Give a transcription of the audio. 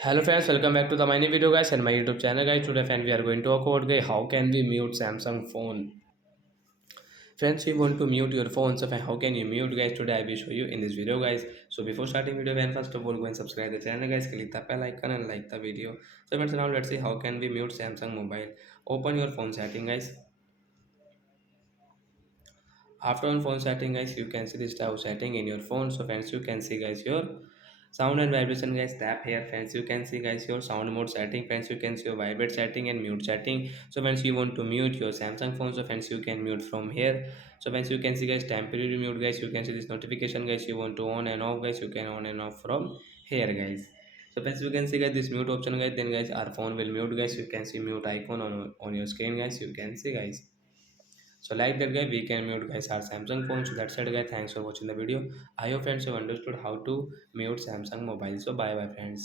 Hello friends, welcome back to the my new video guys and my YouTube channel guys. Today friend we are going to talk about guys how can we mute Samsung phone. Friends, we want to mute your phone. So how can you mute guys? Today I will show you in this video guys. So before starting video, friend, first of all go and subscribe the channel guys. Click the bell icon and like the video. So friends, now let's see how can we mute Samsung mobile. Open your phone setting guys. After on phone setting guys, you can see this type of setting in your phone. So friends, you can see guys your sound and vibration guys. Tap here friends, you can see guys your sound mode setting. Friends, you can see your vibrate setting and mute setting. So friends, you want to mute your Samsung phone, so friends, you can mute from here. So friends, you can see guys temporary mute guys. You can see this notification guys. You want to on and off guys, you can on and off from here guys. So friends, you can see guys this mute option guys. Then guys our phone will mute guys. You can see mute icon on your screen guys. You can see guys. So like that guy, we can mute guys our Samsung phone. So that's it guy. Thanks for watching the video. I hope friends have understood how to mute Samsung mobile. So bye bye friends.